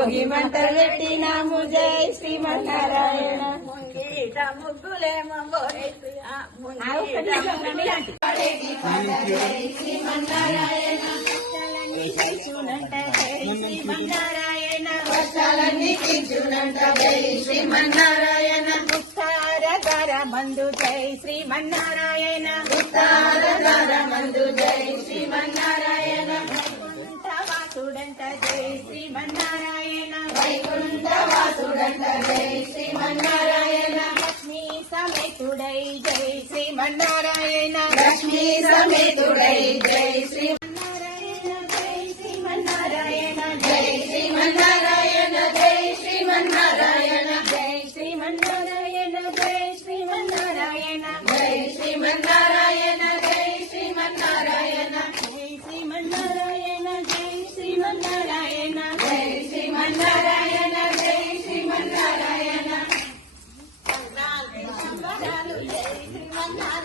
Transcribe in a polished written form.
భోగి మంటలు పెట్టినాము జై శ్రీమన్నారాయణ ముగ్గులేమో వర్షాలన్నీ కించునంట జై శ్రీమన్నారాయణ ఉత్తారధార మందు జై శ్రీమన్నారాయణ ఉత్తారధార మందు జై శ్రీమన్నారాయణ వైకుంఠవాసుడంట జై శ్రీమన్నారాయణ వైకుంఠవాసుడంట జై శ్రీమన్నారాయణ లక్ష్మీ సమేతుడై జై శ్రీమన్నారాయణ లక్ష్మీ సమేతుడై జై శ్రీ శ్రీమన్నారాయణ జై శ్రీమన్నారాయణ జై శ్రీమన్నారాయణ జై శ్రీమన్నారాయణ జై శ్రీమన్నారాయణ జై శ్రీమన్నారాయణ జై శ్రీమన్నారాయణ జై శ్రీమన్నారాయణ జై శ్రీమన్నారాయణ జై శ్రీమన్నారాయణ జై శ్రీమన్నారాయణ జై శ్రీమన్నారాయణ